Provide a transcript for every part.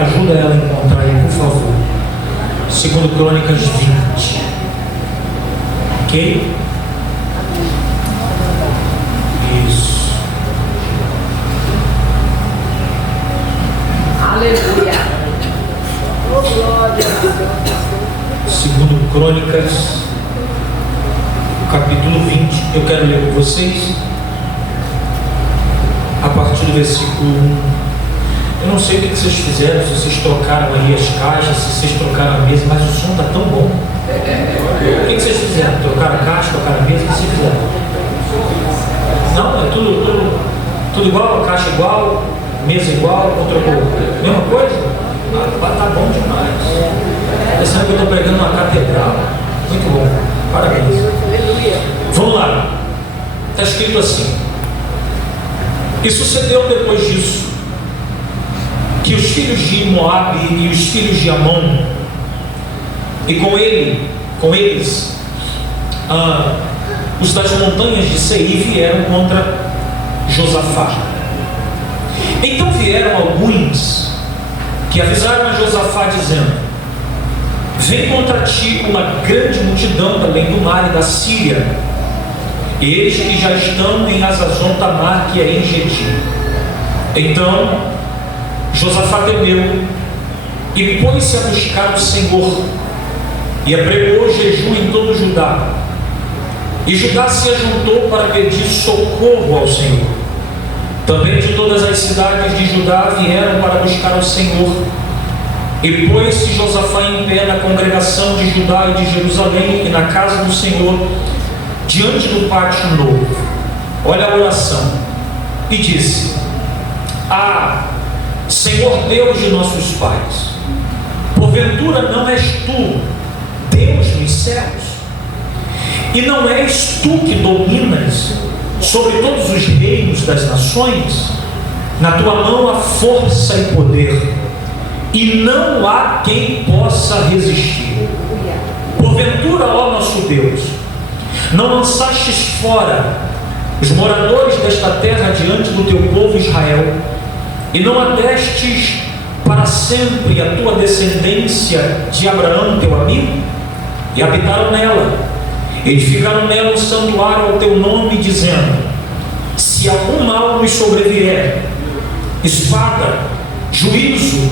ajuda ela a encontrar aí, por favor. 2 Crônicas 20. Ok? Isso. Aleluia. Oh, glória. 2 Crônicas, capítulo 20. Eu quero ler com vocês a partir do versículo 1. Eu não sei o que vocês fizeram, se vocês trocaram aí as caixas, se vocês trocaram a mesa, mas o som está tão bom. O que vocês fizeram? Trocaram a caixa, trocaram a mesa? O que vocês fizeram? Não, é tudo igual, caixa igual, mesa igual, ou trocou? Mesma coisa? Tá bom demais. Parecendo que eu estou pregando uma catedral. Muito bom, parabéns. Vamos lá. Está escrito assim: e sucedeu depois disso que os filhos de Moabe e os filhos de Amon, e com eles os das montanhas de Seir, vieram contra Josafá. Então vieram alguns que avisaram a Josafá, dizendo: vem contra ti uma grande multidão além do mar e da Síria, e eles que já estão em Hazazon Tamar, que é em Gedi. Então Josafá temeu e pôs-se a buscar o Senhor, e apregou jejum em todo Judá. E Judá se ajuntou para pedir socorro ao Senhor. Também de todas as cidades de Judá vieram para buscar o Senhor. E pôs-se Josafá em pé na congregação de Judá e de Jerusalém e na casa do Senhor, diante do pátio novo. Olha a oração. E disse: Senhor Deus de nossos pais, porventura não és tu Deus nos céus? E não és tu que dominas sobre todos os reinos das nações? Na tua mão há força e poder, e não há quem possa resistir. Porventura, ó nosso Deus, não lançastes fora os moradores desta terra diante do teu povo Israel, e não adestes para sempre a tua descendência de Abraão teu amigo? E habitaram nela, edificaram nela um santuário ao teu nome, dizendo: se algum mal nos sobrevier, espada, juízo,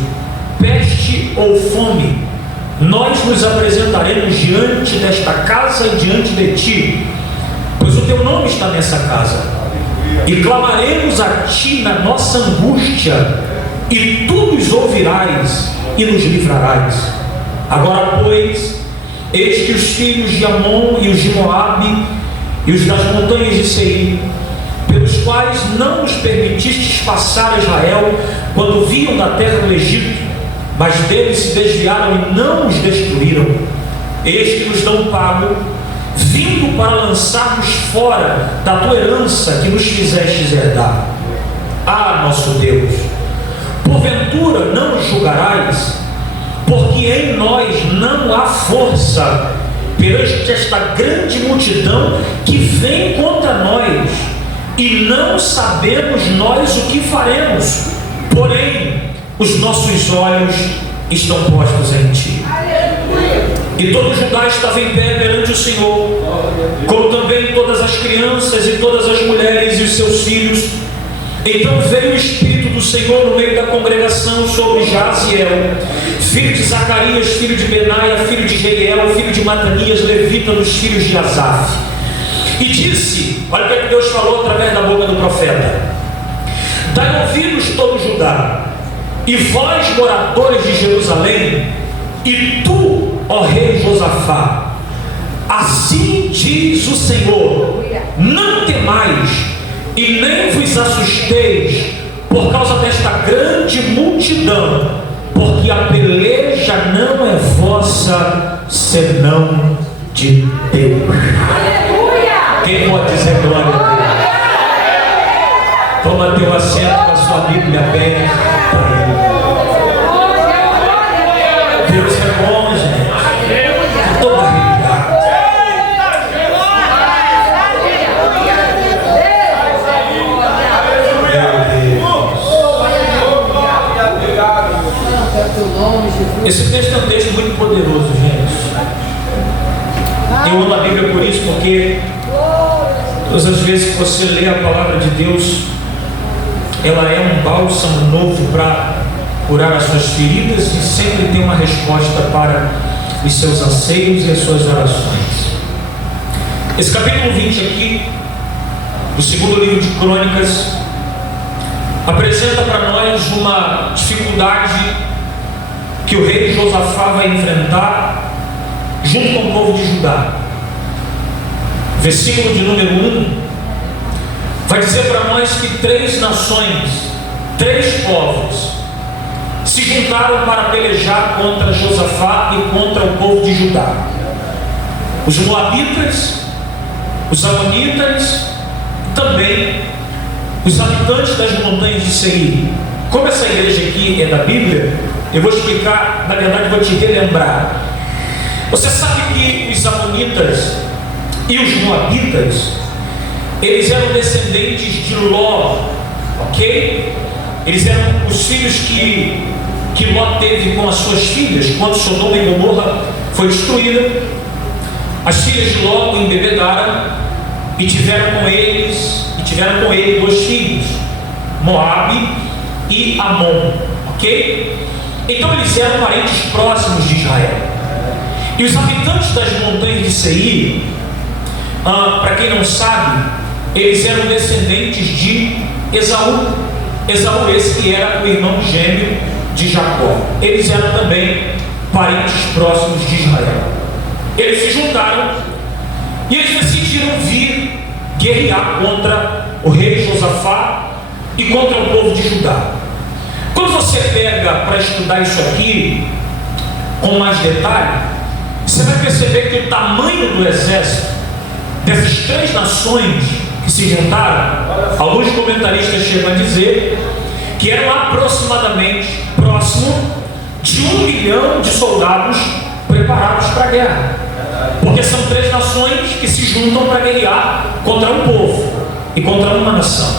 peste ou fome, nós nos apresentaremos diante desta casa e diante de ti, pois o teu nome está nessa casa, e clamaremos a ti na nossa angústia, e tu nos ouvirás e nos livrarás. Agora, pois, eis que os filhos de Amon e os de Moabe e os das montanhas de Seir, pelos quais não nos permitistes passar a Israel quando vinham da terra do Egito, mas deles se desviaram e não os destruíram, eis que nos dão pago, vindo para lançar-nos fora da tua herança que nos fizestes herdar. Nosso Deus, porventura não nos julgarás, porque em nós não há força perante esta grande multidão que vem contra nós, e não sabemos nós o que faremos, porém os nossos olhos estão postos em ti. E todo Judá estava em pé perante o Senhor, como também todas as crianças e todas as mulheres e os seus filhos. Então veio o Espírito do Senhor no meio da congregação sobre Jaziel, filho de Zacarias, filho de Benaia, filho de Jeiel, filho de Matanias, levita dos filhos de Asaf. E disse: olha o que Deus falou através da boca do profeta: dai ouvidos todo Judá, e vós moradores de Jerusalém, e tu, ó rei Josafá, assim diz o Senhor: não temais e nem vos assusteis por causa desta grande multidão, porque a peleja não é vossa, senão de Deus. Quem pode dizer glória a Deus? Toma teu assento com a sua Bíblia aberta para Ele. Deus é bom, gente. Toda a realidade. Meu Deus. teu nome, Jesus. Esse texto é um texto muito poderoso, gente. Eu amo a Bíblia por isso, porque todas as vezes que você lê a palavra de Deus, ela é um bálsamo novo para curar as suas feridas e sempre tem uma resposta para os seus anseios e as suas orações. Esse capítulo 20 aqui, do segundo livro de Crônicas, apresenta para nós uma dificuldade que o rei Josafá vai enfrentar junto com o povo de Judá. Versículo de número 1 vai dizer para nós que 3 nações, 3 povos se juntaram para pelejar contra Josafá e contra o povo de Judá: os Moabitas, os Amonitas, também os habitantes das montanhas de Seir. Como essa igreja aqui é da Bíblia, eu vou explicar, na verdade vou te relembrar. Você sabe que os Amonitas e os Moabitas, eles eram descendentes de Ló, ok? Eles eram os filhos que Ló teve com as suas filhas. Quando Sodoma e Gomorra foi destruída, as filhas de Ló o embebedaram e tiveram com ele 2 filhos, Moabe e Amon, ok? Então eles eram parentes próximos de Israel. E os habitantes das montanhas de Seir, para quem não sabe, eles eram descendentes de Esaú. Esaú, esse que era o irmão gêmeo de Jacó. Eles eram também parentes próximos de Israel. Eles se juntaram e eles decidiram vir guerrear contra o rei Josafá e contra o povo de Judá. Quando você pega para estudar isso aqui com mais detalhe, você vai perceber que o tamanho do exército dessas 3 nações que se juntaram, alguns comentaristas chegam a dizer que eram aproximadamente próximo de 1 milhão de soldados preparados para a guerra, porque são 3 nações que se juntam para guerrear contra um povo e contra uma nação.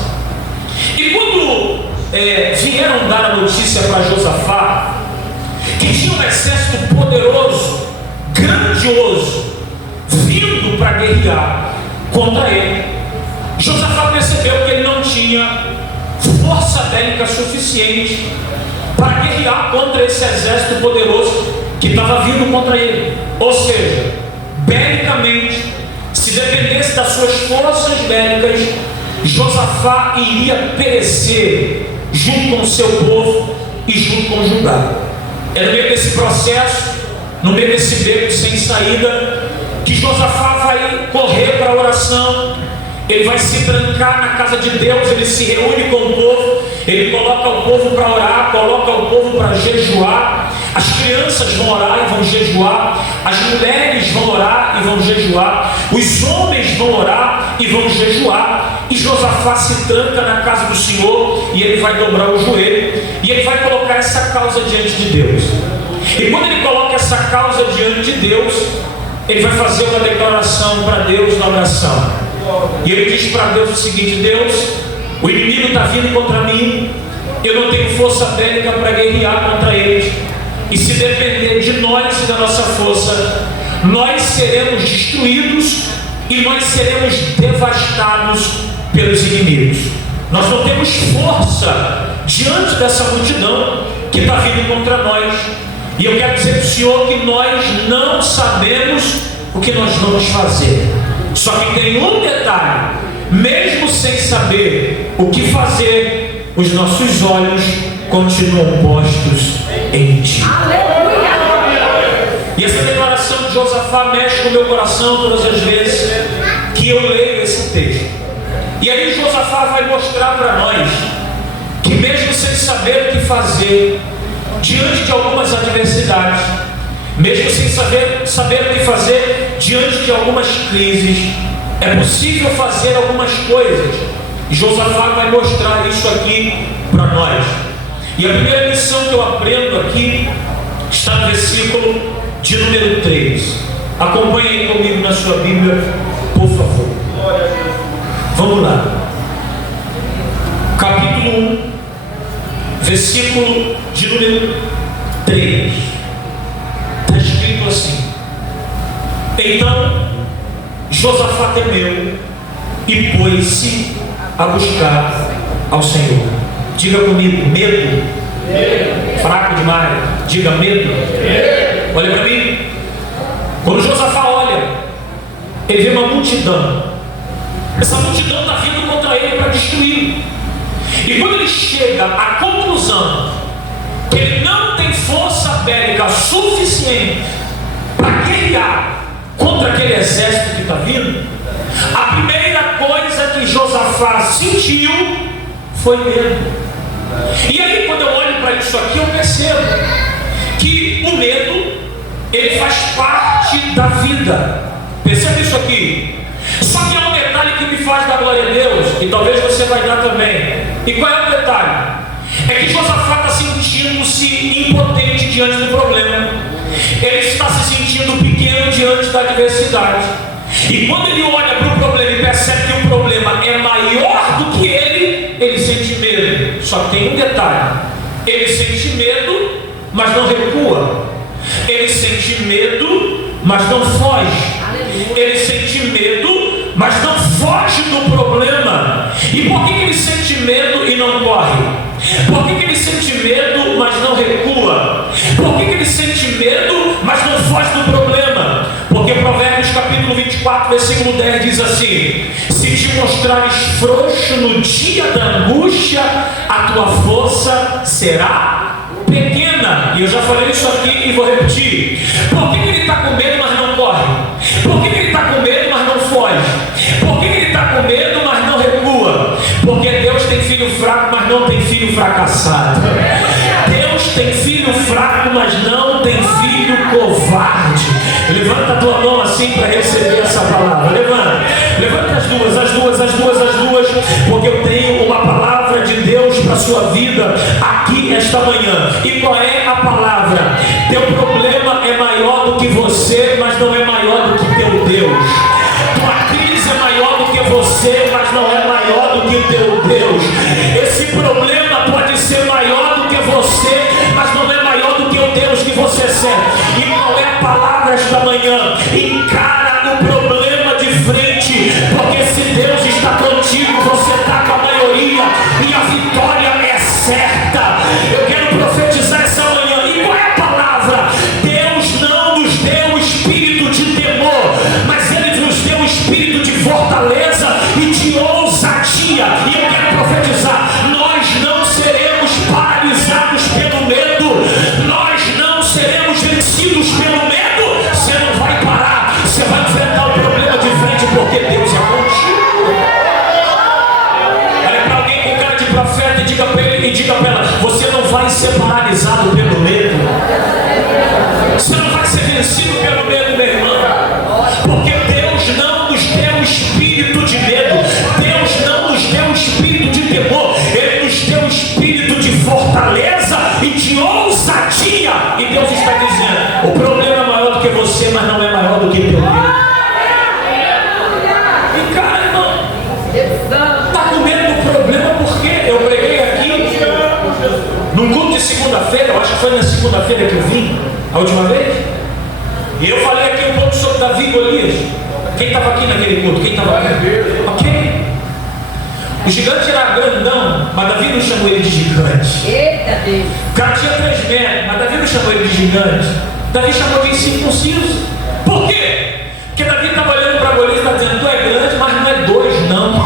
E quando vieram dar a notícia para Josafá que tinha um exército poderoso, grandioso, vindo para guerrear contra ele, Josafá percebeu que ele não tinha força bélica suficiente para guerrear contra esse exército poderoso que estava vindo contra ele. Ou seja, belicamente, se dependesse das suas forças bélicas, Josafá iria perecer junto com o seu povo e junto com Judá. É no meio desse processo, no meio desse beco sem saída, que Josafá vai correr para a oração. Ele vai se trancar na casa de Deus, ele se reúne com o povo, ele coloca o povo para orar, coloca o povo para jejuar. As crianças vão orar e vão jejuar, as mulheres vão orar e vão jejuar, os homens vão orar e vão jejuar. E Josafá se tranca na casa do Senhor e ele vai dobrar o joelho e ele vai colocar essa causa diante de Deus. E quando ele coloca essa causa diante de Deus, ele vai fazer uma declaração para Deus na oração. E ele diz para Deus o seguinte: Deus, o inimigo está vindo contra mim, eu não tenho força bélica para guerrear contra eles, e se depender de nós e da nossa força, nós seremos destruídos e nós seremos devastados pelos inimigos. Nós não temos força diante dessa multidão que está vindo contra nós. E eu quero dizer para o Senhor que nós não sabemos o que nós vamos fazer. Só que tem um detalhe: mesmo sem saber o que fazer, os nossos olhos continuam postos em Ti. Aleluia! E essa declaração de Josafá mexe com o meu coração todas as vezes que eu leio esse texto. E aí Josafá vai mostrar para nós que mesmo sem saber o que fazer diante de algumas adversidades, mesmo sem saber o que fazer diante de algumas crises, é possível fazer algumas coisas. E Josafá vai mostrar isso aqui para nós. E a primeira lição que eu aprendo aqui está no versículo de número 3. Acompanhe aí comigo na sua Bíblia, por favor. Vamos lá. Capítulo 1, versículo de número 3. Está escrito assim: então Josafá temeu e pôs-se a buscar ao Senhor. Diga comigo: medo. Fraco demais. Diga: medo. Olha para mim. Quando Josafá olha, ele vê uma multidão. Essa multidão está vindo contra ele para destruir. E quando ele chega à conclusão que ele não tem força bélica suficiente para guerrear contra aquele exército que está vindo, a primeira coisa que Josafá sentiu foi medo. E aí, quando eu olho para isso aqui, eu percebo que o medo, ele faz parte da vida. Percebe isso aqui? Só que há um detalhe que me faz dar glória a Deus, e talvez você vai dar também. E qual é o detalhe? É que Josafá está sentindo-se impotente diante do problema. Ele está se sentindo pequeno diante da adversidade. E quando ele olha para o problema e percebe que o problema é maior do que ele sente medo. Só que tem um detalhe: ele sente medo, mas não recua. Ele sente medo, mas não foge. Ele sente medo, mas não foge do problema. E por que ele sente medo e não corre? Por que ele sente medo, mas não recua? Por que ele sente medo, mas não foge do problema? Porque Provérbios capítulo 24, versículo 10 diz assim: se te mostrares frouxo no dia da angústia, a tua força será pequena. E eu já falei isso aqui e vou repetir. Por que ele está com medo, mas não corre? Por que ele está com medo, mas não foge? Por que ele está com medo, mas não recua? Porque Deus tem filho fraco, mas não tem filho fracassado. Deus tem filho fraco, mas não tem filho covarde. Levanta a tua mão assim para receber essa palavra. Levanta as duas, porque eu tenho uma palavra de Deus para a sua vida aqui esta manhã. E qual é a palavra? Teu problema é maior do que você, mas não é maior do que teu Deus. Tua crise é maior do que você, mas não é maior do que teu Deus. Esse problema pode ser maior do que você, mas não é maior do que o Deus que você serve. E qual é a palavra esta manhã? Encara o problema de frente, porque se Deus está contigo, você está com a maioria e a vitória é certa. Eu quero profetizar essa manhã. E qual é a palavra? Deus não nos deu o espírito de temor, mas Ele nos deu o espírito de fortaleza e de ousadia. E eu quero profetizar: nós não seremos paralisados pelo medo, nós não seremos vencidos pelo medo. Você não vai parar, você vai enfrentar o problema de frente, porque Deus é contigo. Olha para alguém com cara de profeta e diga para ele, e diga para ela: você não vai ser paralisado pelo medo, você não vai ser vencido pelo medo, meu irmão, porque Deus não nos deu o espírito de medo, Deus não nos deu o espírito de temor, Ele nos deu o espírito de fortaleza e de ousadia. E Deus está dizendo: o problema é maior do que você, mas não é maior do que teu medo. E cara, irmão, está com medo do problema porque eu preguei aqui num culto de segunda-feira, eu acho que foi na segunda-feira que eu vim, a última vez, e eu falei aqui um pouco sobre Davi e Golias. Quem estava aqui naquele culto? Quem estava aqui? Ok. O gigante era grandão, mas Davi não chamou ele de gigante. Eita Deus! O cara tinha 3 metros, mas Davi não chamou ele de gigante. Davi chamou de incircunciso. Por quê? Porque Davi estava olhando para Golias e está dizendo: tu é grande, mas não é 2 não.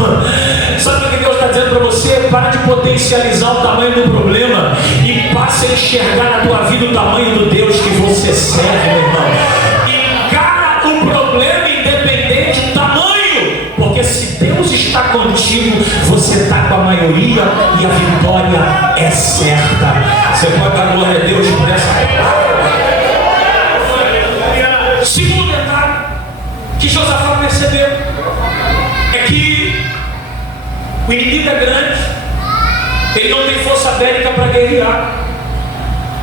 Sabe o que Deus está dizendo para você? Para de potencializar o tamanho do problema e passe a enxergar na tua vida o tamanho do Deus que você serve, meu irmão. Encara o problema independente do tamanho, porque se Deus está contigo, você está com a maioria e a vitória é certa. Você pode dar glória a Deus por essa palavra. Segundo detalhe que Josafá percebeu é que o inimigo é grande, ele não tem força bélica para guerrear,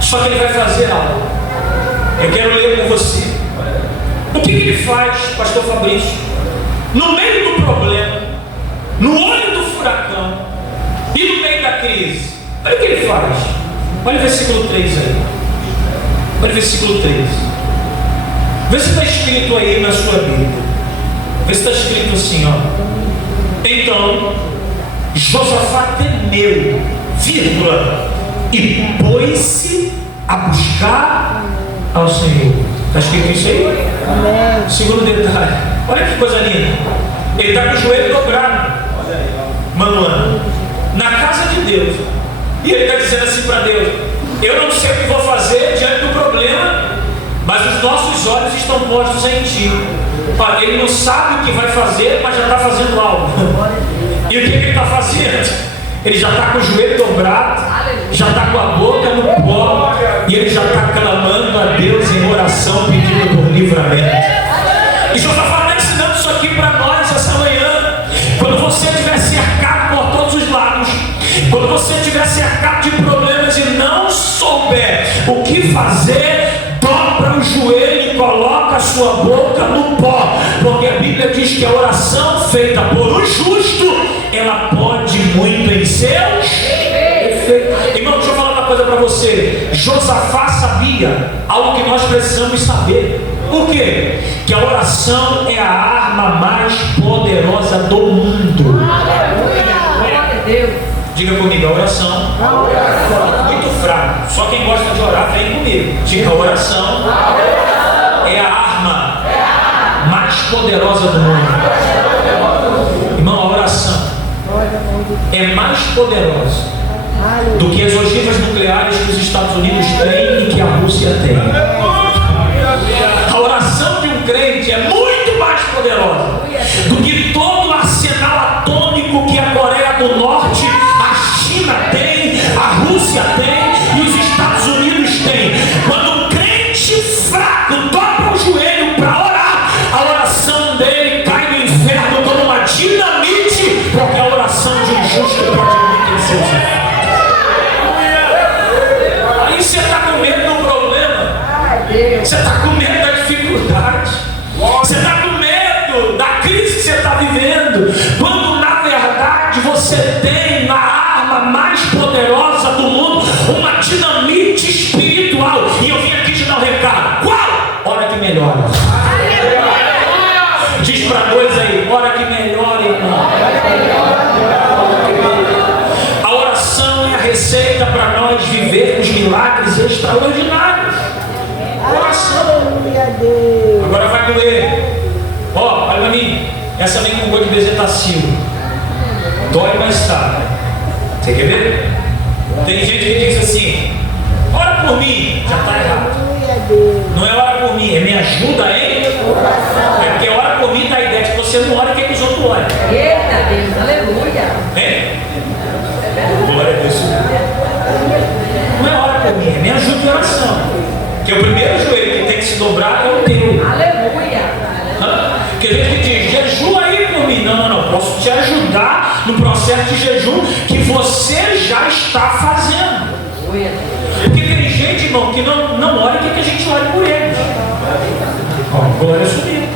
só que ele vai fazer algo. Eu quero ler com você. O que ele faz, pastor Fabrício? No meio do problema, no olho do furacão e no meio da crise, olha o que ele faz. Olha o versículo 3 aí. Olha o versículo 3. Vê se está escrito aí na sua Bíblia. Vê se está escrito assim, ó. Então Josafá temeu, vírgula, e pôs-se a buscar ao Senhor. Está escrito isso aí? Amém. Segundo detalhe, olha que coisa linda. Ele está com o joelho dobrado, manuando, na casa de Deus. E ele está dizendo assim para Deus: eu não sei o que vou fazer diante do problema, mas os nossos olhos estão postos em Ti. Ele não sabe o que vai fazer, mas já está fazendo algo. E o que ele está fazendo? Ele já está com o joelho dobrado, já está com a boca no pó, e ele já está clamando a Deus em oração, pedindo por livramento. E Josafá está ensinando isso aqui para nós essa manhã. Quando você estiver cercado por todos os lados, quando você estiver cercado de problemas e não souber o que fazer, dobra o joelho e coloca a sua boca no pó, porque a Bíblia diz que a oração feita por um justo, ela pode muito em seus efeitos. Irmão, deixa eu falar uma coisa para você. Josafá sabia algo que nós precisamos saber. Por quê? Que a oração é a arma mais poderosa do mundo. Glória a Deus. Diga comigo, a oração. Muito fraco. Só quem gosta de orar vem comigo. Diga, a oração é a arma mais poderosa do mundo. Irmão, a oração é mais poderosa do que as ogivas nucleares que os Estados Unidos têm e que a Rússia tem. A oração de um crente é muito mais poderosa do que todo o arsenal atômico que a Coreia do Norte, a China tem, a Rússia tem e os Estados Unidos têm. Quando um crente fraco dobra o joelho para orar, a oração dele cai no inferno como uma dinamite, porque a oração de um justo pode muito em seus efeitos. Aí você está com medo do problema, você está com medo da dificuldade, você está com medo da crise que você está vivendo, quando na verdade você tem na arma mais poderosa do mundo uma dinamite espiritual. E eu vim aqui te dar um recado. Qual? Hora que melhora. Diz para dois aí, hora que melhora, irmão. A oração é a receita para nós vivermos milagres extraordinários. Oração. Agora vai doer. Ó, olha para mim. Essa vem com gosto de bezetacil. Dói, mas tá. Você quer ver? Tem gente que diz assim: ora por mim. Já está errado. Não é ora por mim, é me ajuda, hein? É porque ora por mim dá a ideia de que você não ora e quer que os outros orem. Eita Deus, aleluia. Hein? Glória a Deus. Não é ora por mim, é me ajuda em oração. Porque o primeiro joelho que tem que se dobrar é o teu. Aleluia. Porque a gente diz: jejua aí por mim. Não, posso te ajudar no processo de jejum que você já está fazendo. Porque tem gente, irmão, que não ora e quer que a gente ore por eles. Glória a Deus.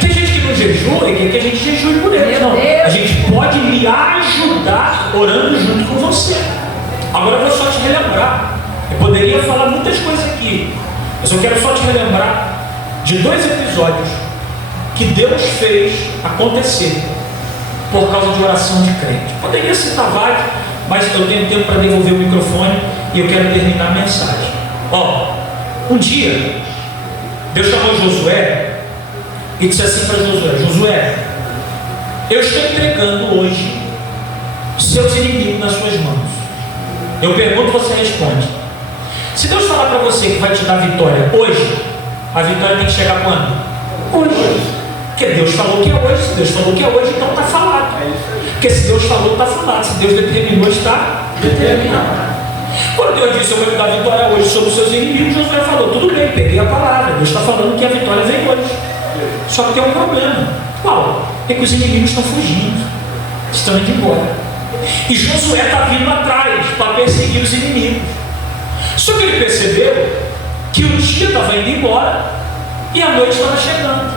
Tem gente que não jejua e quer que a gente jejue por eles. Não, a gente pode lhe ajudar orando junto com você. Agora eu vou só te relembrar. Eu poderia falar muitas coisas aqui, mas eu quero só te relembrar de 2 episódios que Deus fez acontecer por causa de oração de crente. Poderia citar vários, mas eu tenho tempo para devolver o microfone e eu quero terminar a mensagem. Um dia Deus chamou Josué e disse assim para Josué: Josué, eu estou entregando hoje seus inimigos nas suas mãos. Eu pergunto, você responde. Se Deus falar para você que vai te dar vitória hoje, a vitória tem que chegar quando? Hoje. Porque Deus falou que é hoje. Se Deus falou que é hoje, então está falado. Porque se Deus falou, está falado. Se Deus determinou, está determinado. Quando Deus disse: eu vou te dar vitória hoje sobre os seus inimigos, Josué falou: tudo bem, peguei a palavra. Deus está falando que a vitória vem hoje. Só que tem um problema. Qual? É que os inimigos estão fugindo, estão indo embora. E Josué está vindo atrás para perseguir os inimigos. Só que ele percebeu que o dia estava indo embora e a noite estava chegando.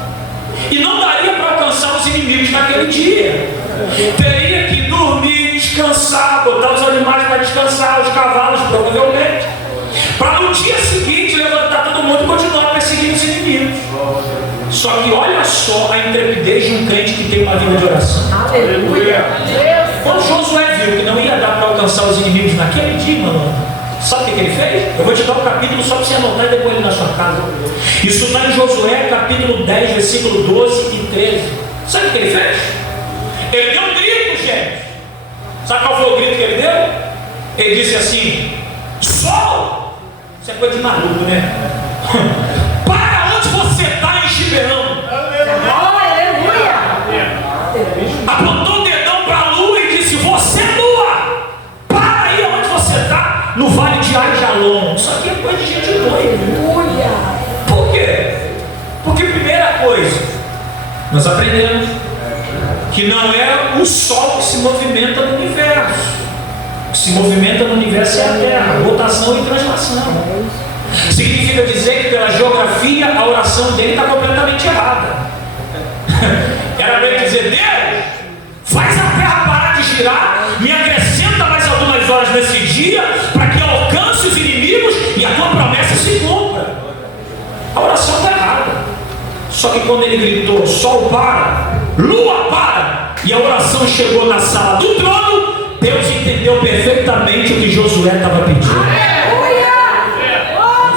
E não daria para alcançar os inimigos naquele dia. Teria que dormir, descansar, botar os animais para descansar, os cavalos provavelmente, para no dia seguinte levantar Só que olha só a intrepidez de um crente que tem uma vida de oração. Aleluia. Quando Josué viu que não ia dar para alcançar os inimigos naquele dia, mano, sabe o que ele fez? Eu vou te dar um capítulo só para você anotar e depois ele na sua casa. Isso está em Josué, capítulo 10, versículo 12 e 13. Sabe o que ele fez? Ele deu um grito, gente. Sabe qual foi o grito que ele deu? Ele disse assim: sol! Isso é coisa de maluco, né? Para onde você está em Gibeão? Aleluia. Apontou o dedão para a lua e disse: você lua, para aí onde você está, no vale de Aijalon. Isso aqui é coisa de gente doida. Aleluia. Por quê? Porque primeira coisa, nós aprendemos que não é o sol que se movimenta no universo. O que se movimenta no universo é a Terra, rotação e translação. Significa dizer que pela geografia a oração dele está completamente errada. Era para ele dizer: Deus, faz a terra parar de girar, me acrescenta mais algumas horas nesse dia, para que eu alcance os inimigos e a tua promessa se cumpra. A oração está errada. Só que quando ele gritou: sol para, lua para, e a oração chegou na sala do trono, Deus entendeu perfeitamente o que Josué estava pedindo.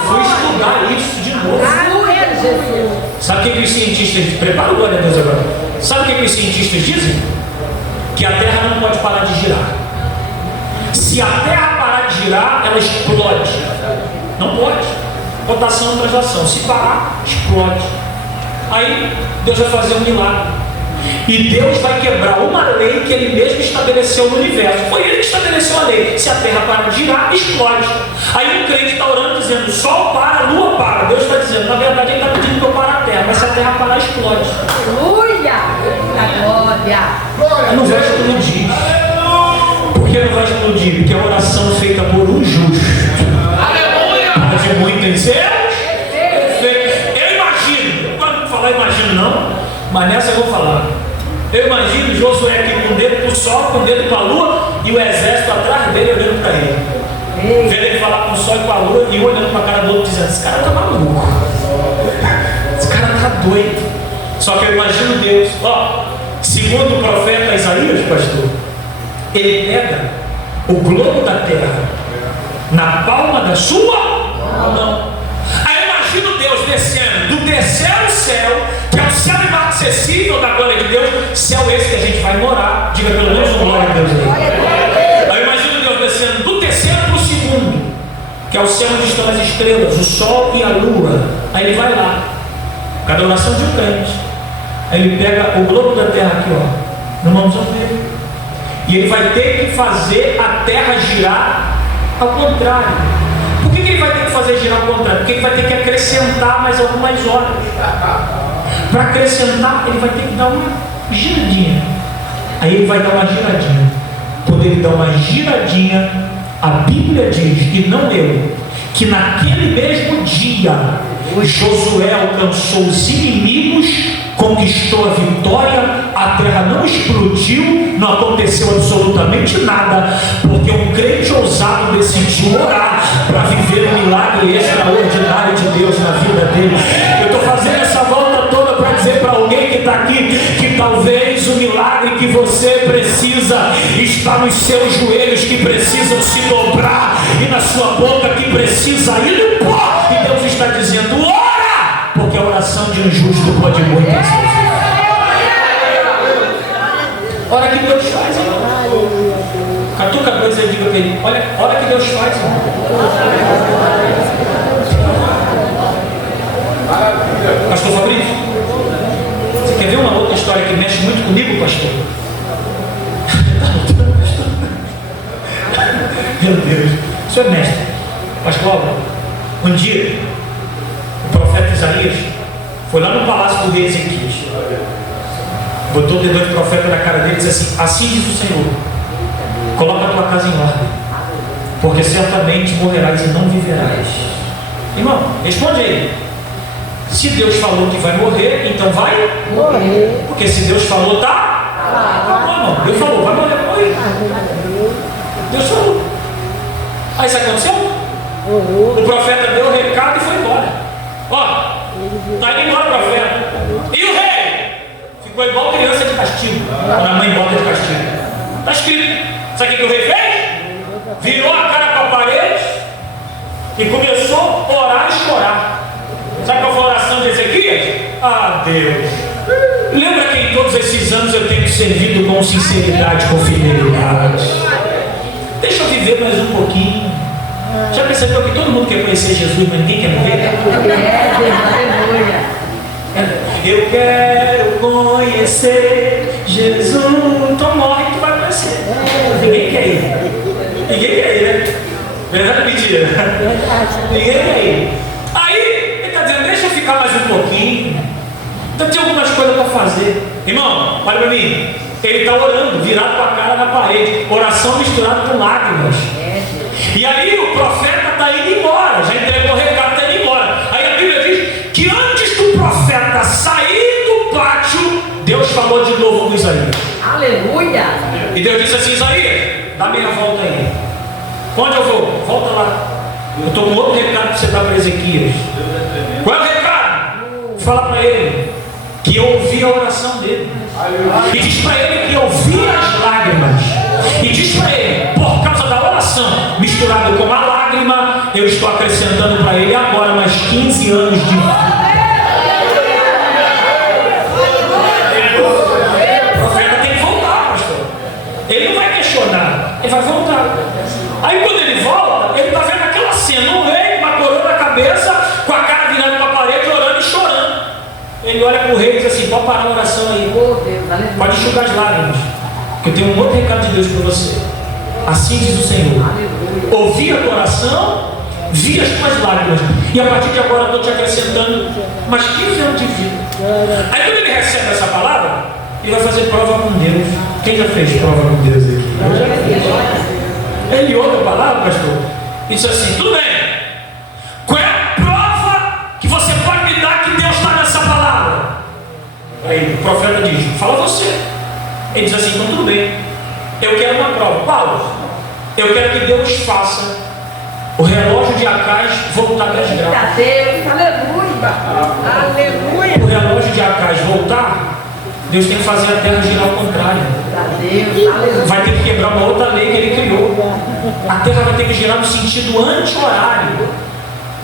Fui estudar isso de novo. Sabe o que os cientistas dizem? Prepara o glória a Deus agora. Sabe o que os cientistas dizem? Que a Terra não pode parar de girar. Se a Terra parar de girar, ela explode. Não pode. Rotação e translação. Se parar, explode. Aí Deus vai fazer um milagre. E Deus vai quebrar uma lei que Ele mesmo estabeleceu no universo. Foi Ele que estabeleceu a lei. Se a Terra para de girar, explode. Aí um crente está orando dizendo: sol para, lua para. Deus está dizendo: na verdade Ele está pedindo que eu pare a Terra, mas se a Terra parar, explode. Aleluia. Glória. Não vai explodir. Por que não vai explodir? Porque a oração feita por um justo pode muito em Deus. Eu imagino, quando falar imagino não, mas nessa eu vou falar. Eu imagino Josué aqui com o dedo para o sol, com o dedo para a lua, e o exército atrás dele olhando para ele. Vendo ele falar com o sol e com a lua, e olhando para a cara do outro dizendo: esse cara está maluco, esse cara está doido. Só que eu imagino Deus, segundo o profeta Isaías, pastor, ele pega o globo da terra na palma da sua mão. Aí eu imagino Deus descendo do terceiro céu, que é o céu inacessível da glória de Deus, céu esse que a gente vai morar. Diga pelo menos um glória a Deus aí. Aí eu imagino Deus descendo do terceiro para o segundo, que é o céu onde estão as estrelas, o sol e a lua. Aí ele vai lá, cada oração de um crente. Aí ele pega o globo da terra aqui, no mãozão dele, e ele vai ter que fazer a terra girar ao contrário. Por que ele vai ter que fazer girar ao contrário? Porque ele vai ter que acrescentar mais algumas horas. Para acrescentar, ele vai ter que dar uma giradinha. Aí ele vai dar uma giradinha. Quando ele dá uma giradinha, a Bíblia diz, e não eu, que naquele mesmo dia Josué alcançou os inimigos, conquistou a vitória, a terra não explodiu, não aconteceu absolutamente nada, porque um crente ousado decidiu orar para viver um milagre extraordinário de Deus na vida dele. Eu estou fazendo essa volta toda para dizer para alguém que está aqui, que talvez o milagre que você precisa está nos seus joelhos, que precisam se dobrar, e na sua boca que precisa ir no pó, e Deus está dizendo: ora, porque a oração de um justo pode muito. Olha que Deus faz, irmão. Catuca dois e diga para ele: olha que Deus faz, irmão. Pastor Fabrício, você quer ver uma outra história que mexe muito comigo, pastor? Meu Deus, o senhor é mestre. Pastor, um dia o profeta Isaías foi lá no palácio do rei Ezequias, botou o dedo de profeta na cara dele e disse assim: assim diz o Senhor, coloca a tua casa em ordem, porque certamente morrerás e não viverás. Irmão, responde aí. Se Deus falou que vai morrer, então vai morrer. Porque se Deus falou, tá? Não, irmão, Deus falou, vai morrer, morrer. Deus falou. Aí isso aconteceu? O profeta deu o recado e foi embora. Tá indo embora o profeta. ficou igual criança de castigo, quando a mãe bota de castigo. Está escrito. Sabe o que o rei fez? Virou a cara para a parede e começou a orar e chorar. Sabe qual foi a oração de Ezequias? Ah, Deus, lembra que em todos esses anos eu tenho servido com sinceridade, com fidelidade. Deixa eu viver mais um pouquinho. Já percebeu que todo mundo quer conhecer Jesus, mas ninguém quer morrer? Eu quero conhecer Jesus. Então morre que tu vai conhecer. Ninguém quer ir. Ninguém quer ir, né? Verdade ou mentira? Ninguém quer ir. Aí, ele está dizendo, deixa eu ficar mais um pouquinho. Então tem algumas coisas para fazer. Irmão, olha para mim. Ele está orando, virado com a cara na parede. Oração misturada com lágrimas. E aí o profeta está indo embora. Já entregou o recado, está indo embora. Aí a Bíblia diz que antes do profeta sair do pátio, Deus falou de novo com Isaías. Aleluia! E Deus disse assim: Isaías, dá meia volta aí. Onde eu vou? Volta lá. Eu estou com outro recado para você dar para Ezequias. Qual é o recado? Fala para ele que eu ouvi a oração dele. E diz para ele que eu vi as lágrimas. E diz para ele, por causa da oração misturada com a lágrima, eu estou acrescentando para ele agora mais 15 anos de vida. O profeta tem que voltar, pastor. Ele não vai questionar, ele vai voltar. Aí quando ele volta, ele está vendo aquela cena, um rei com uma coroa na cabeça, com a cara virada para a parede, orando e chorando. Ele olha para o rei e diz assim: pode parar a oração aí, pode enxugar as lágrimas, que eu tenho um outro recado de Deus para você. Assim diz o Senhor: ouvi a tua oração, vi as tuas lágrimas, e a partir de agora estou te acrescentando mais 15 anos de vida. Aí quando ele recebe essa palavra, ele vai fazer prova com Deus. Quem já fez prova com Deus aqui? Ele ouve a palavra, pastor, e diz assim: tudo bem, qual é a prova que você pode me dar que Deus está nessa palavra? Aí o profeta diz: fala você. Ele diz assim: então tudo bem, eu quero uma prova. Paulo, eu quero que Deus faça o relógio de Acais voltar 10 graus. Deus, aleluia! Aleluia! O relógio de Acais voltar, Deus tem que fazer a terra girar ao contrário. Vai ter que quebrar uma outra lei que ele criou. A terra vai ter que girar no sentido anti-horário.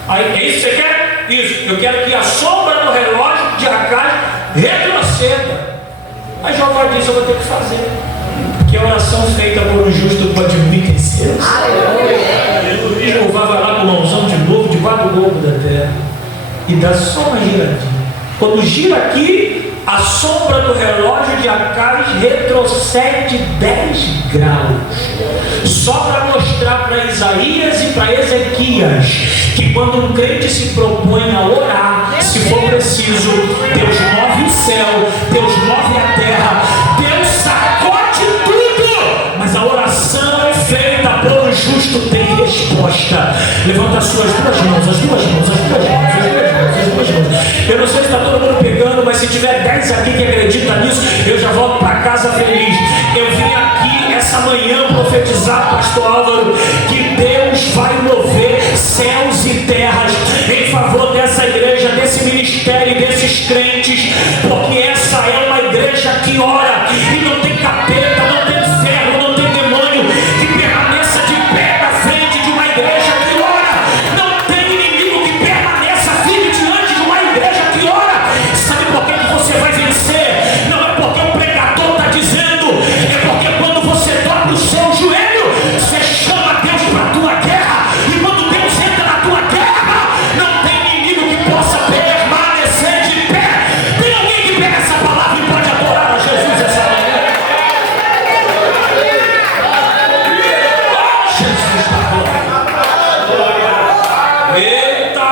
Aí, é isso que você quer? Isso. Eu quero que a sombra do relógio de Acais retroceda. Aí Jeová diz: eu vou ter que fazer. Que a oração feita por um justo pode enriquecer. E Jeová vai lá com mãozão de novo, debaixo do globo da terra, e dá só uma giradinha. Quando gira aqui, a sombra do relógio de Acais retrocede 10 graus. Só para mostrar para Isaías e para Ezequias que quando um crente se propõe a orar, se for preciso, Deus move o céu, Deus move a terra, Deus sacode tudo, mas a oração feita por um justo tem resposta. Levanta as suas duas mãos, as duas mãos, as duas mãos, as duas mãos, as duas mãos. Eu não sei se está todo mundo pegando, mas se tiver 10 aqui que acredita nisso, eu já volto para casa feliz. Eu vim aqui essa manhã profetizar, pastor Álvaro, que Deus vai mover céus e terras em favor dessa igreja, desse ministério, desses crentes, porque essa é uma igreja que ora e não tem capeta, não tem ferro, não tem demônio que permaneça de pé na frente de uma igreja que ora. Não tem inimigo que permaneça firme diante de uma igreja que ora. Sabe por que você vai vencer? Não é porque o pregador está dizendo, é porque quando você dobra o seu joelho, você chama Deus para a tua guerra, e quando Deus entra na tua guerra, não tem inimigo que possa permanecer de pé. Tem alguém que pega essa palavra e pode adorar a Jesus essa manhã? Oh, Jesus está glória. Eita!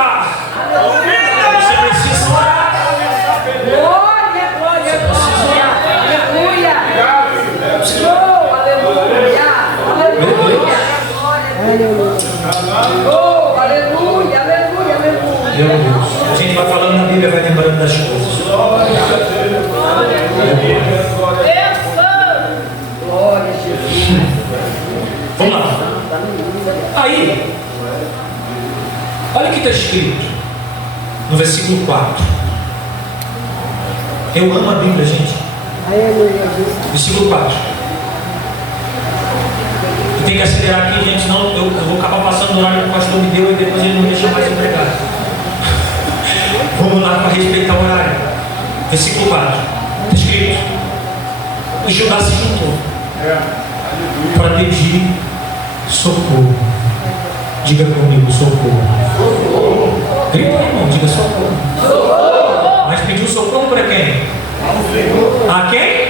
Você precisa orar. Glória, glória, glória! Aleluia! Oh, aleluia! Aleluia! Oh, aleluia, aleluia, aleluia! Meu Deus. A gente vai falando na Bíblia, vai lembrando das coisas. Glória a Jesus! Vamos lá. Aí, olha o que está escrito no versículo 4. Eu amo a Bíblia, gente. Versículo 4. Eu tenho que acelerar aqui, gente, senão eu vou acabar passando o horário que o pastor me deu e depois ele não deixa mais empregado. Vamos lá para respeitar o horário. Versículo 4. Está escrito: e Judá se juntou para pedir socorro. Diga comigo, socorro. Grita, irmão, diga socorro. Mas pediu socorro para quem? A quem?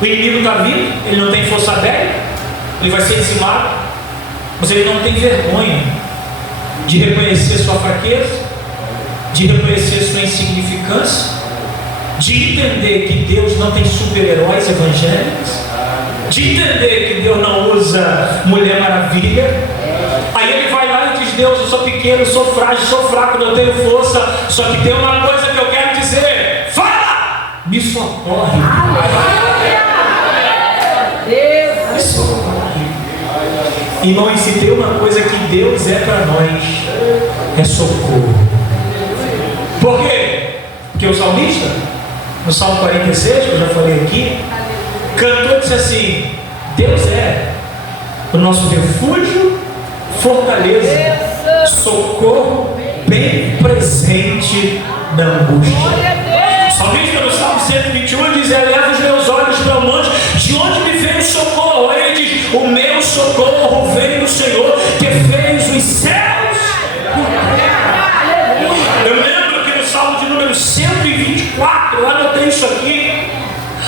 O inimigo está vindo, ele não tem força bélica, ele vai ser dizimado, mas ele não tem vergonha de reconhecer sua fraqueza, de reconhecer sua insignificância, de entender que Deus não tem super-heróis evangélicos, de entender que Deus não usa Mulher Maravilha. Aí ele vai lá e diz: Deus, eu sou pequeno, sou frágil, sou fraco, não tenho força, só que tem uma coisa que eu quero dizer: fala! Me socorre. Me socorre. Irmão, e se tem uma coisa que Deus é para nós, é socorro. Por quê? Porque o salmista, no Salmo 46, que eu já falei aqui, cantou e disse assim: Deus é o nosso refúgio, fortaleza, socorro bem presente na angústia. O salmista no Salmo 121 diz: eleva os meus olhos para o monte, de onde me vem o socorro? Aí ele diz: o meu socorro vem do Senhor, que fez os céus. Eu lembro que no Salmo de número 124, eu anotei isso aqui,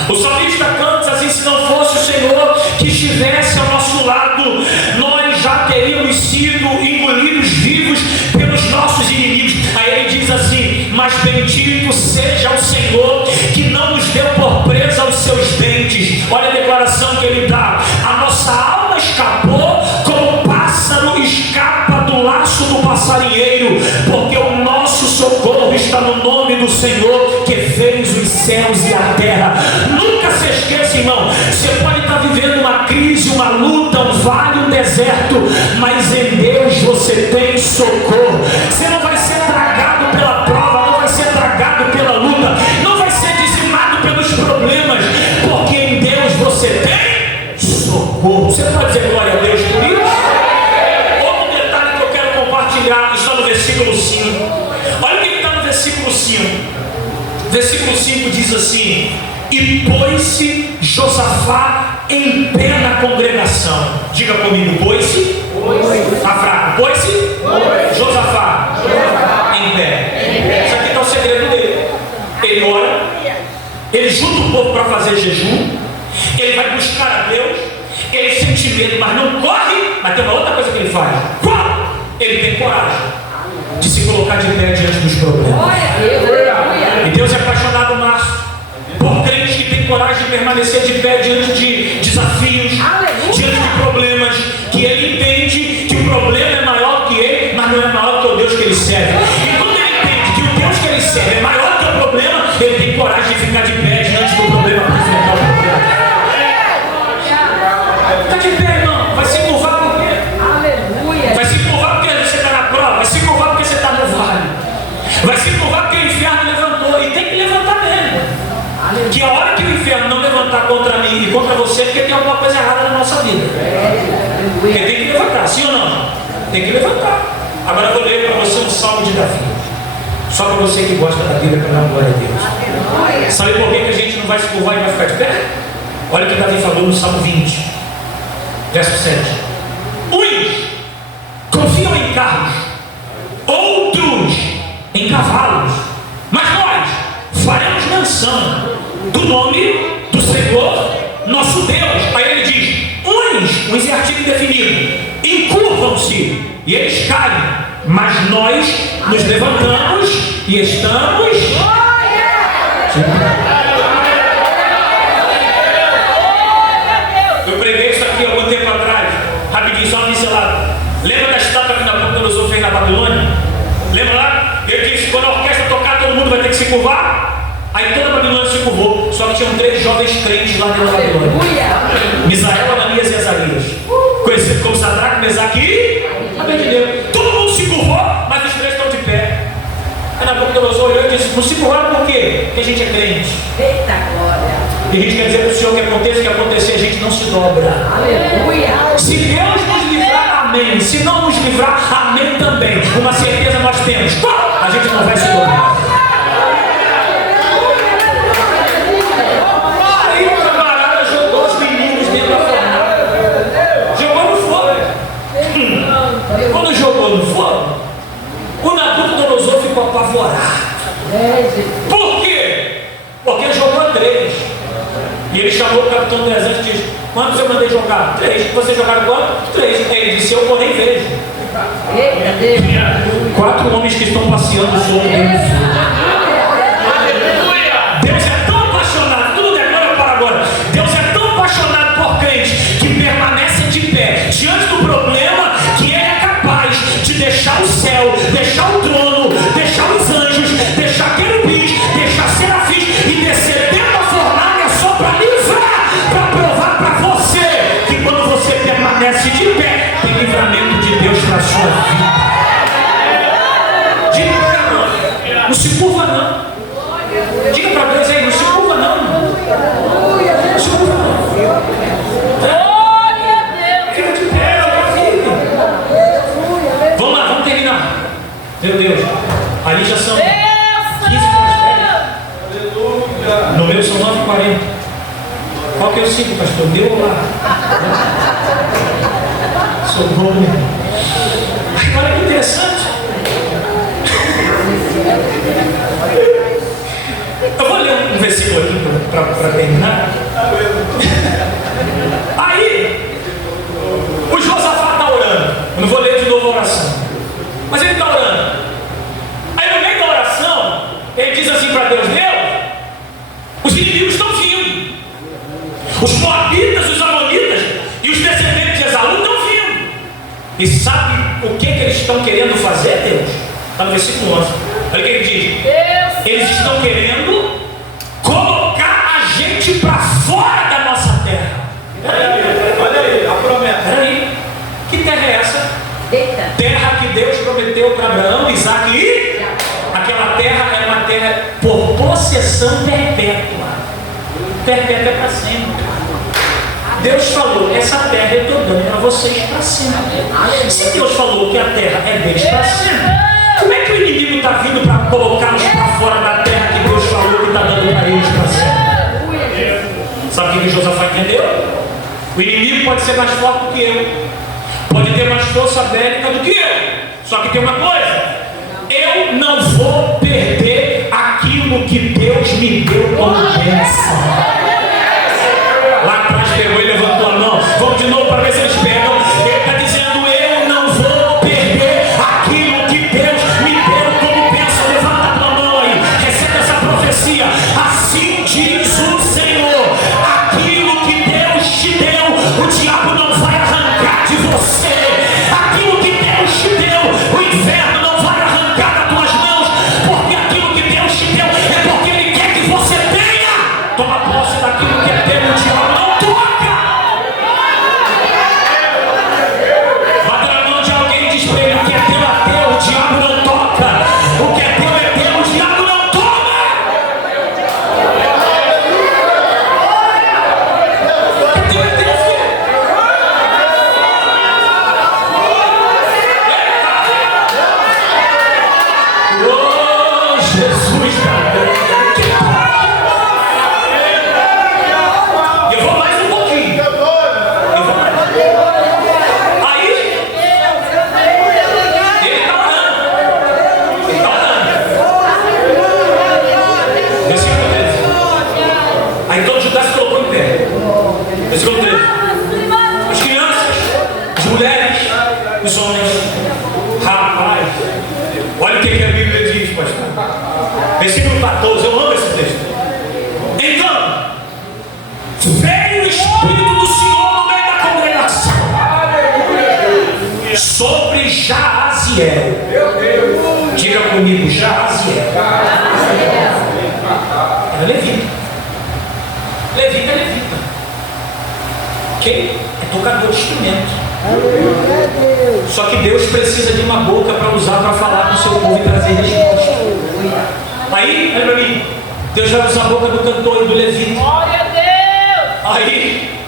o salmista canta assim: se não fosse o Senhor que estivesse ao nosso lado, nós já teríamos sido engolidos vivos pelos nossos inimigos. Aí ele diz assim: mas bendito seja o Senhor que não nos deu por presa aos seus dentes. Olha a declaração que ele dá: a nossa alma escapou como o pássaro escapa do laço do passarinheiro, porque o nosso socorro está no nome do Senhor que fez os céus e a terra. Nunca se esqueça, irmão, você pode estar vivendo uma crise, uma luta, um vale, um deserto, mas em Deus você tem socorro. Você não vai ser tragado pela prova, não vai ser tragado pela luta, não vai ser dizimado pelos problemas, porque em Deus você tem socorro. Você pode dizer glória a Deus por isso? Outro detalhe que eu quero compartilhar está no versículo 5. Olha o que está no versículo 5. Versículo 5 diz assim: e pôs-se Josafá em pé na congregação. Diga comigo: pôs-se. Está fraco. Pôs-se. Josafá em pé. Isso aqui está o segredo dele. Ele ora, ele junta o povo para fazer jejum, ele vai buscar a Deus, ele sente medo, mas não corre. Mas tem uma outra coisa que ele faz: qual? Ele tem coragem de se colocar de pé diante dos problemas. E Deus é apaixonado, Márcio, por crentes que têm coragem de permanecer de pé diante de desafios, diante de problemas, que ele entende que o problema é maior que ele, mas não é maior que o Deus que ele serve. E quando ele entende que o Deus que ele serve é maior que o problema, ele tem coragem de ficar de pé diante do problema para enfrentar o problema. Fica de pé, irmão. Vai se curvar por quê? Vai se curvar porque você está na prova, vai se curvar porque você está no vale, vai se curvar porque o inferno levantou, e tem que levantar mesmo. Que a hora que o inferno não levantar contra mim e contra você, porque tem alguma coisa errada na nossa vida. Porque tem que levantar, sim ou não? Tem que levantar. Agora eu vou ler para você um salmo de Davi, só para você que gosta da Bíblia, para dar glória a Deus. Sabe por que a gente não vai se curvar e vai ficar de pé? Olha o que Davi falou no Salmo 20, verso 7. Uns confiam em carros, outros em cavalos, mas nós faremos menção do nome do Senhor nosso Deus. Aí ele diz: uns é artigo indefinido, encurvam-se e eles caem, mas nós nos levantamos e estamos. Eu preguei isso aqui há algum tempo atrás, rapidinho, só uma pincelada. Lembra da estátua que Nabucodonosor fez na Babilônia? Lembra lá? Ele disse: quando a orquestra tocar, todo mundo vai ter que se curvar. Aí toda a Babilônia se curvou, só que tinham 3 jovens crentes lá dentro da Babilônia: Misael, Ananias e Azarias, conhecido como Sadraque, Mesaque e Abednego. Todo mundo se curvou, mas os 3 estão de pé. Aí Nabucodonosor olhou e disse: não se curvaram por quê? Porque a gente é crente. Eita glória. E a gente quer dizer para o Senhor que aconteça o que acontecer, a gente não se dobra. Aleluia. Se Deus nos livrar, amém. Se não nos livrar, amém também. Uma certeza nós temos: a gente não vai se dobrar. Aí o camarada jogou os meninos dentro da fornalha. Jogou no fogo. Quando jogou no fogo, o Nabucodonosor ficou apavorado. Por quê? Porque jogou 3. E ele chamou o capitão do exército e disse: quantos eu mandei jogar? 3. Vocês jogaram quanto? 3. Ele disse: eu porém vejo 4 homens que estão passeando sobre o Deus é tão apaixonado, tudo declara para agora. Deus é tão apaixonado por crentes que permanecem de pé diante do problema, que Ele é capaz de deixar o céu, deixar o trono, deixar os anjos, deixar querubins, deixar serafins e descer dentro da fornalha só para livrar, para provar para você que quando você permanece de pé, tem livramento de Deus para a sua vida. Diga para Deus, não se curva não. Diga para Deus aí, não se curva não. Não se curva não. Fica de pé, vamos lá, vamos terminar. Meu Deus, ali já são 15 para as 10. No meu são 9h40. Qual que é o 5, pastor? Meu ou lá? Sou bom. Olha que interessante. Eu vou ler um versículo aqui para terminar. Aí, o Josafá está orando. Eu não vou ler de novo a oração, mas ele está orando. Aí, no meio da oração, ele diz assim para Deus: Deus, os inimigos estão vindo. Os moabitas, os amonitas e os descendentes de Esaú estão vindo. E sabe o que eles estão querendo fazer, Deus? Está no versículo 11. Olha o que ele diz: eles estão querendo colocar a gente para fora da nossa terra. Olha aí, a promessa. Peraí, que terra é essa? Terra que Deus prometeu para Abraão, Isaac e aquela terra era uma terra por possessão perpétua. Perpétua é para sempre. Deus falou: essa terra eu estou dando para vocês para sempre. Se Deus falou que a terra é deles para sempre, como é que o inimigo está vindo para colocá-los para fora da terra que Deus falou que está dando para eles para sempre? Sabe o que Josafá entendeu? O inimigo pode ser mais forte do que eu, pode ter mais força bélica do que eu, só que tem uma coisa: eu não vou perder aquilo que Deus me deu como bênção. Lá atrás pegou e levantou a mão. Vamos de novo para ver se eles pegam. Ele está dizendo: eu não vou perder aquilo que Deus me deu como bênção. Levanta a tua mão aí, recebe essa profecia. Assim diz o Senhor: aquilo que Deus te deu, o diabo não vai arrancar de você. Aquilo que Deus te deu, o inferno não vai arrancar das tuas mãos, porque aquilo que Deus te deu é porque Ele quer que você tenha. Toma posse daquilo que é teu, o diabo não toca. Bata na mão de alguém e diz para ele: o que é teu é teu, o diabo não toca. O que é teu, o diabo não toma. O que é teu, filho. Oh, Jesus, cara. Eu vou mais um pouquinho. Eu vou mais. Aí, ele está orando. Ele está orando. Versículo 13. Aí todo Judá se colocou em pé. Versículo 13. As crianças, as mulheres, os homens. Rapaz, olha o que a Bíblia diz, pastor. Versículo 14. Eu amo esse texto. Então, veio o Espírito do Senhor no meio da congregação sobre Jaaziel. Diga comigo: Jaaziel. Era levita. Levita é levita. Ok? É tocador de instrumento. Só que Deus precisa de uma boca para usar para falar com o seu povo e trazer resposta. Aí, olha para mim. Deus vai usar a boca do cantor e do levita. Glória a Deus. Aí,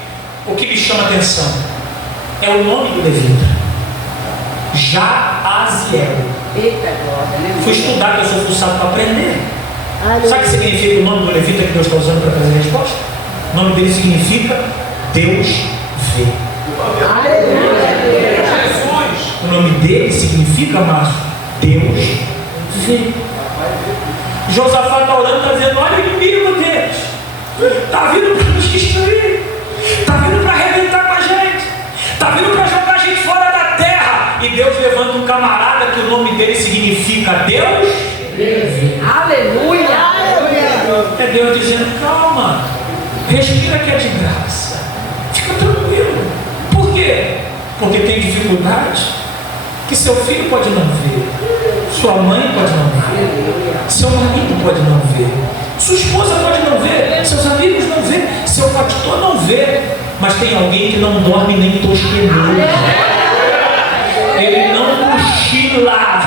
o que me chama a atenção é o nome do levita: Jaaziel. Eita glória, né? Fui estudar, que eu sou fuçado para aprender. Sabe o que significa o nome do levita que Deus está usando para trazer a resposta? O nome dele significa Deus vê. O nome dele significa, Márcio, Deus vê. Josafá está orando, está dizendo: olha o inimigo deles, está vindo para nos destruir, está vindo para arrebentar com a gente, está vindo para jogar a gente fora da terra. E Deus levanta um camarada que o nome dele significa Deus vê. Aleluia. É Deus dizendo: calma, respira que é de graça, fica tranquilo. Por quê? Porque tem dificuldade que seu filho pode não ver, sua mãe pode não ver, seu marido pode não ver, sua esposa pode não ver, seus amigos não vê, seu pastor não vê, mas tem alguém que não dorme nem tosqueneja, ele não cochila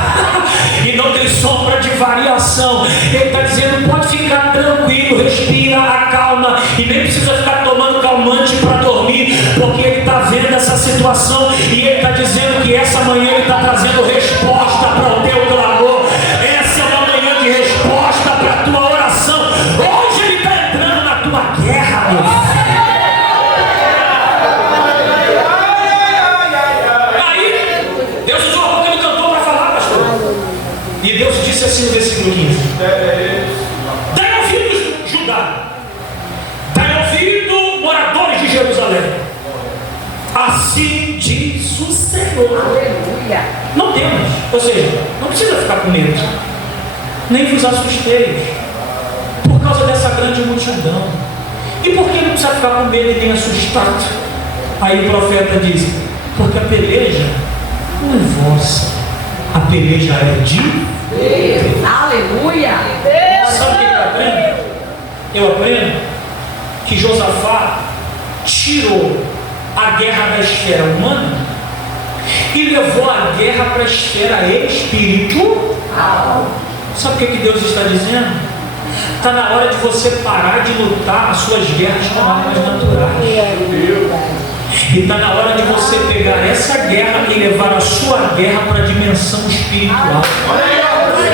e não tem sombra de variação. Ele está dizendo: pode ficar tranquilo, respira, acalma, e nem precisa ficar tomando calmante para dormir, porque ele está vendo essa situação e ele está dizendo que essa manhã ele está trazendo resposta para o teu clamor. Essa é uma manhã de resposta para a tua oração. Hoje ele está entrando na tua guerra, meu filho. Aí Deus usou a boca do cantor para falar, pastor. E Deus disse assim no versículo 15: dai ouvidos, Judá, dai ouvido, moradores de Jerusalém, assim diz o Senhor. Aleluia. Não temas, ou seja, não precisa ficar com medo, nem vos assusteis por causa dessa grande multidão. E por que não precisa ficar com medo e nem assustado? Aí o profeta diz: porque a peleja não é vossa, a peleja é de Deus. Aleluia. Sabe o que eu aprendo? Eu aprendo que Josafá tirou a guerra da esfera humana e levou a guerra para a esfera espiritual. Sabe o que Deus está dizendo? Está na hora de você parar de lutar as suas guerras com armas naturais. E está na hora de você pegar essa guerra e levar a sua guerra para a dimensão espiritual.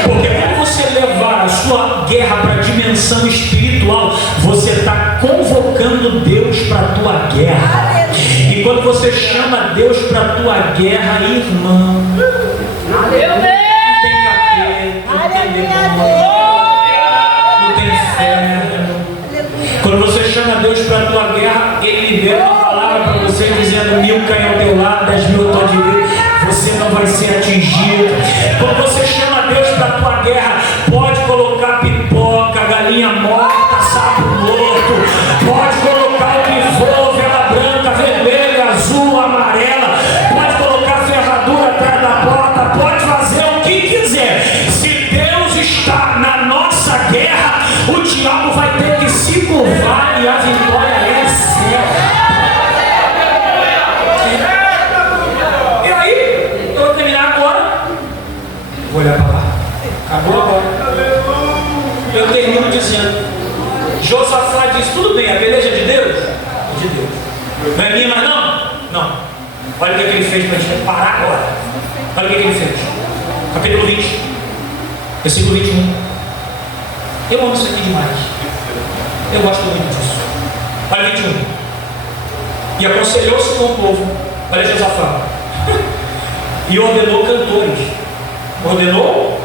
Porque quando você levar a sua guerra para a dimensão espiritual, você está convocando Deus para a tua guerra. E quando você chama Deus para a tua guerra, irmão, não tem capeta, não tem demônio, não tem inferno. Quando você chama Deus para a tua guerra, Ele libera uma palavra para você dizendo: 1000 caem ao teu lado, 10.000 ao teu direito, você não vai ser atingido. Quando você chama Deus para a tua guerra, pode colocar pipoca, galinha morta, sapo morto, pode colocar o que for, vela branca, vermelha, azul, amarela, pode colocar ferradura atrás da porta, pode fazer o que quiser. Se Deus está na nossa guerra, o diabo vai ter que se curvar e a vitória é certa. E aí, eu vou terminar agora. Vou olhar para lá. Acabou agora. Eu termino dizendo: Josafá disse: tudo bem, a peleja é de Deus? É de Deus. Não é minha, mas não? Não. Olha o que ele fez para a gente parar agora. Olha o que ele fez. Capítulo 20, versículo 21. Eu amo isso aqui demais. Eu gosto muito disso. Olha 21. E aconselhou-se com o povo. Olha Josafá. E ordenou cantores. Ordenou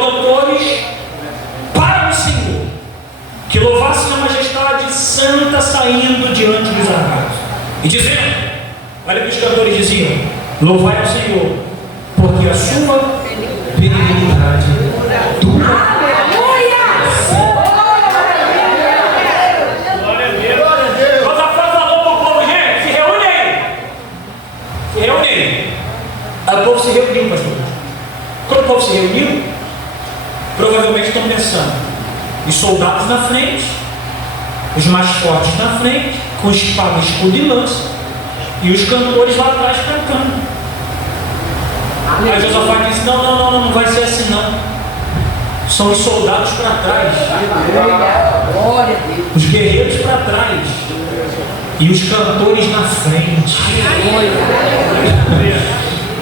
cantores para o Senhor, que louvassem a majestade santa saindo diante dos arcados. E dizendo: olha o que os cantores diziam: louvai ao Senhor, porque a sua benignidade dura. Josafá falou para o povo: gente, se reúne aí. Se reúne aí. Aí o povo se reuniu, pastor. Quando o povo se reuniu, provavelmente estão pensando: os soldados na frente, os mais fortes na frente, com espada, escudo e lança, e os cantores lá atrás cantando. Aí Josafá disse: não vai ser assim não. São os soldados para trás, Aleluia. Glória a Deus. os guerreiros para trás e os cantores na frente.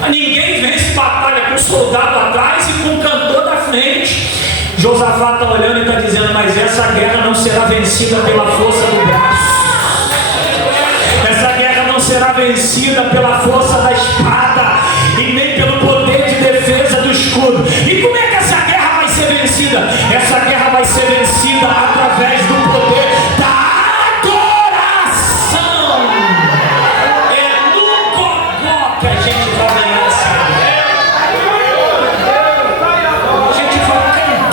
Ninguém vence batalha com o soldado atrás e com o cantor na frente. Josafá está olhando e está dizendo: mas essa guerra não será vencida pela força do braço. Essa guerra não será vencida pela força da espada e nem pelo poder de defesa do escudo. E como é que essa guerra vai ser vencida? Essa guerra vai ser vencida através do poder da adoração. É no gogó que a gente vai ganhar essa guerra. A gente vai cantar.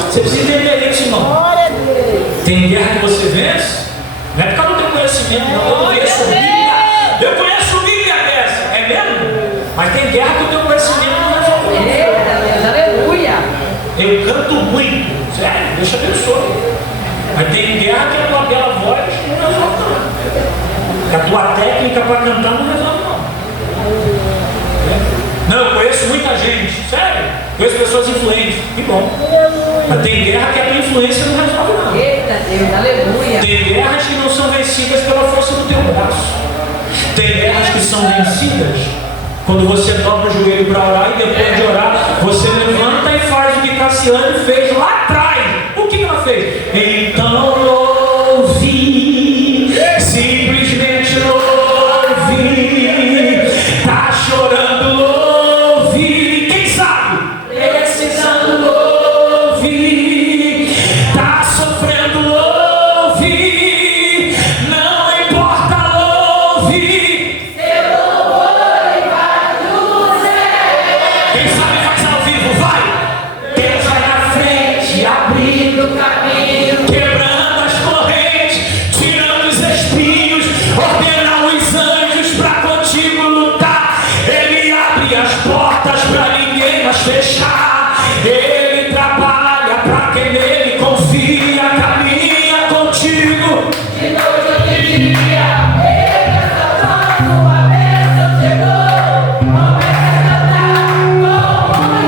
Você precisa entender isso, irmão. Tem guerra que você vence, não é por causa do teu conhecimento, não. Eu conheço Bíblia. Eu conheço Bíblia dessa. É mesmo? Mas tem guerra que o teu conhecimento não resolve. Eita Deus, aleluia. Eu canto muito. Sério, Deus te abençoe. Mas tem guerra que a tua bela voz não resolve, não. Que a tua técnica para cantar não resolve, não. Não, eu conheço muita gente. Sério. Conheço pessoas influentes. Que bom. Mas tem guerra que a tua influência não resolve, não. Eita Deus, aleluia. Tem guerras que não são vencidas pela força do teu braço. Tem guerras que são vencidas quando você dobra o joelho para orar e depois de orar, você levanta e faz o que Cassiane fez lá atrás. O que ela fez? Então louve, simplesmente louve. Tá chorando, louve. Quem sabe? Precisando, louve. Tá sofrendo, louve. Não importa, louve. Quem sabe faz ao vivo, vai. Deus vai na frente, abrindo o caminho, quebrando as correntes, tirando os espinhos, ordena os anjos para contigo lutar. Ele abre as portas para ninguém mais fechar. Ele trabalha para quem nele confia, caminha contigo. De noite ou de dia, ele está falando, a bênção chegou. Começa a cantar com muito louvor. Com muito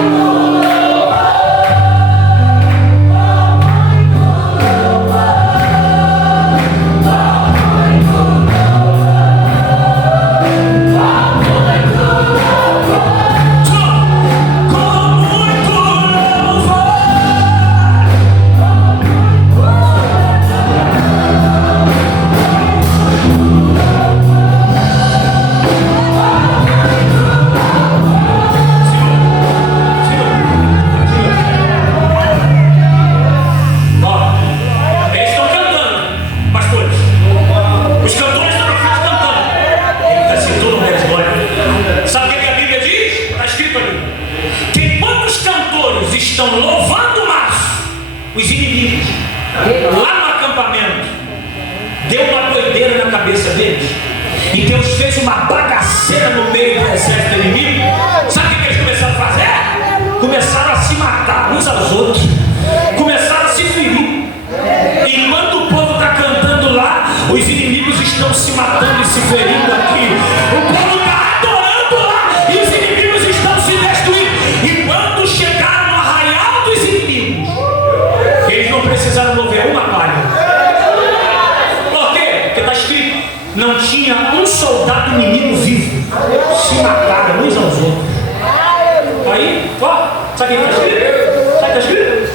louvor. Ó, eles estão cantando, pastores. Os cantores estão cantando. Assim, todo mundo glória. Sabe o que a Bíblia diz? Está escrito ali. Que enquanto os cantores estão louvando mais, os inimigos, lá no acampamento, deu uma doideira na cabeça deles. E Deus fez uma bagaceira no meio do exército inimigo. Sabe o que eles começaram a fazer? Começaram a se matar uns aos outros. Começaram a se ferir. Enquanto o povo está cantando lá, os inimigos estão se matando e se ferindo aqui. O povo está adorando lá e os inimigos estão se destruindo. E quando chegaram no arraial dos inimigos, eles não precisaram mover uma palha. Por quê? Porque está escrito: não tinha um soldado inimigo vivo. Se mataram uns aos outros. Aí, ó, sabe o que está escrito? Sabe o que está escrito?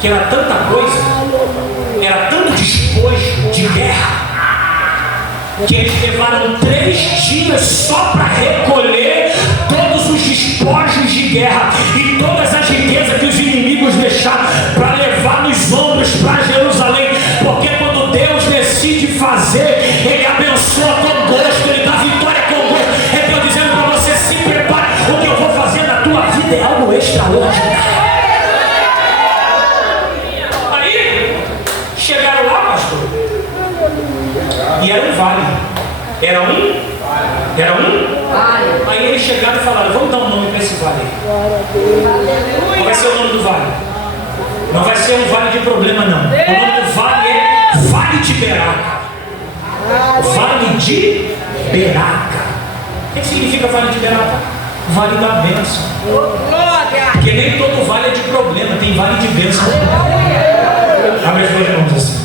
Que era tanta coisa, era tanto despojo de guerra, que eles levaram 3 dias só para recolher todos os despojos de guerra e todas as riquezas que os inimigos deixaram para levar nos ombros para Jerusalém. Porque quando Deus decide fazer, Ele abençoa com gosto, Ele dá vitória com gosto. É Deus dizendo para você: se prepare, o que eu vou fazer na tua vida é algo extraordinário. Chegaram lá, pastor, e era um vale. Era um? Vale. Aí eles chegaram e falaram: vamos dar um nome para esse vale. Qual vai ser o nome do vale? Não vai ser um vale de problema, não. O nome do vale é Vale de Beraca. Vale de Beraca. O que significa Vale de Beraca? vale da bênção. Glória. Porque nem todo vale é de problema, tem vale de bênção. Aleluia. Abre as duas mãos assim.